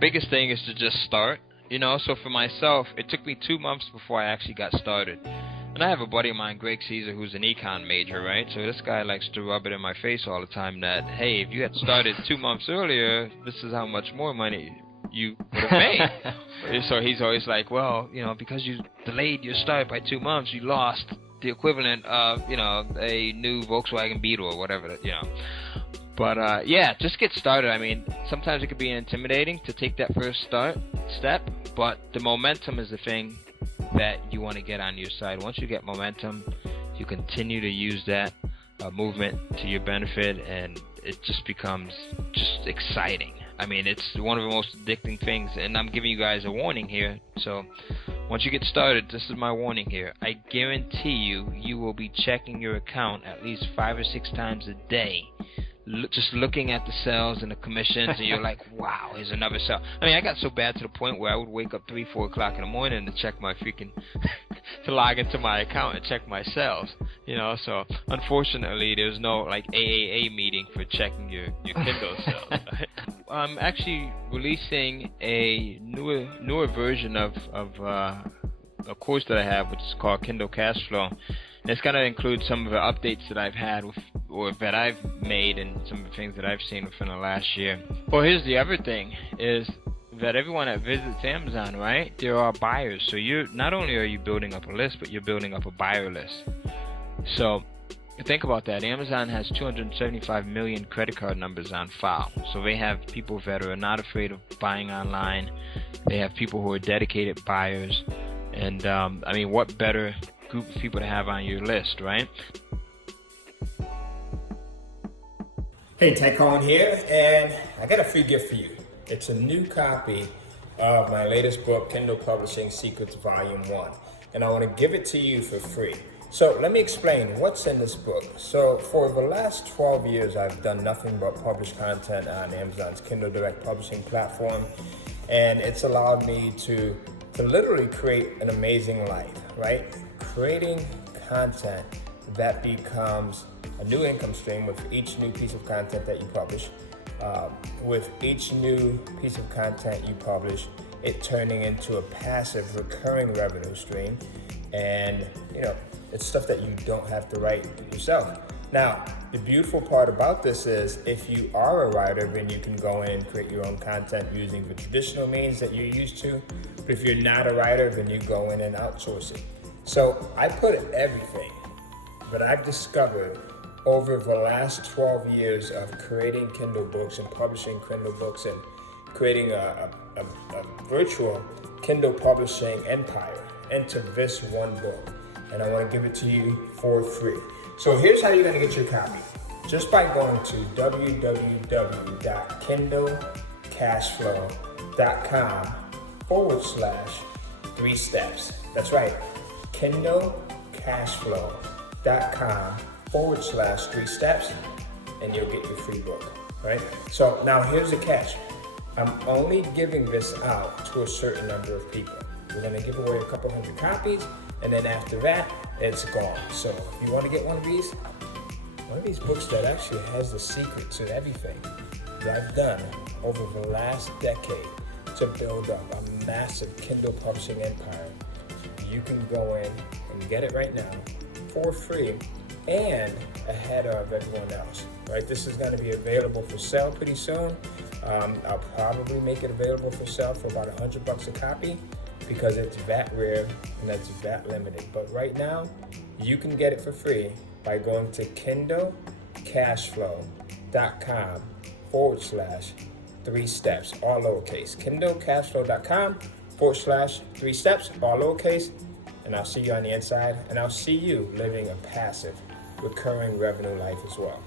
biggest thing is to just start. So for myself, it took me 2 months before I actually got started. And I have a buddy of mine, Greg Caesar, who's an econ major, right? So this guy likes to rub it in my face all the time that, hey, if you had started 2 months earlier, this is how much more money you would have made. So he's always like, well, because you delayed your start by 2 months, you lost the equivalent of, a new Volkswagen Beetle or whatever, But, just get started. I mean, sometimes it could be intimidating to take that first step, but the momentum is the thing that you want to get on your side. Once you get momentum, you continue to use that movement to your benefit, and it just becomes just exciting. I mean, it's one of the most addicting things, and I'm giving you guys a warning here. So once you get started, this is my warning here. I guarantee you will be checking your account at least 5 or 6 times a day, just looking at the sales and the commissions, and you're like, wow, here's another sale. I mean, I got so bad to the point where I would wake up 3, 4 o'clock in the morning to check my freaking, to log into my account and check my sales, So unfortunately, there's no like AAA meeting for checking your Kindle sales. I'm actually releasing a newer version of a course that I have, which is called Kindle Cash Flow. And it's going to include some of the updates that I've had or that I've made and some of the things that I've seen within the last year. Well, here's the other thing, is that everyone that visits Amazon, right, there are buyers. So not only are you building up a list, but you're building up a buyer list. So think about that. Amazon has 275 million credit card numbers on file. So they have people that are not afraid of buying online. They have people who are dedicated buyers. And, what better group of people to have on your list, right? Hey, Cohen here, and I got a free gift for you. It's a new copy of my latest book, Kindle Publishing Secrets Volume 1, and I want to give it to you for free. So let me explain what's in this book. So for the last 12 years, I've done nothing but publish content on Amazon's Kindle Direct Publishing platform, and it's allowed me to literally create an amazing life, right? Creating content that becomes a new income stream with each new piece of content that you publish. With each new piece of content you publish, it turning into a passive recurring revenue stream. And it's stuff that you don't have to write yourself. Now, the beautiful part about this is if you are a writer, then you can go in and create your own content using the traditional means that you're used to. But if you're not a writer, then you go in and outsource it. So I put everything that I've discovered over the last 12 years of creating Kindle books and publishing Kindle books and creating a virtual Kindle publishing empire into this one book. And I want to give it to you for free. So here's how you're going to get your copy. Just by going to www.kindlecashflow.com/3 steps. That's right, kindlecashflow.com/3 steps, and you'll get your free book, right? So now here's the catch. I'm only giving this out to a certain number of people. We're going to give away a couple hundred copies, and then after that, it's gone. So if you want to get one of these books that actually has the secrets of everything that I've done over the last decade to build up a massive Kindle publishing empire, you can go in and get it right now for free and ahead of everyone else, right? This is going to be available for sale pretty soon. I'll probably make it available for sale for about $100 a copy because it's that rare and it's that limited. But right now, you can get it for free by going to kindlecashflow.com/3 steps, all lowercase. kindlecashflow.com/3 steps, all lowercase. And I'll see you on the inside, and I'll see you living a passive, recurring revenue life as well.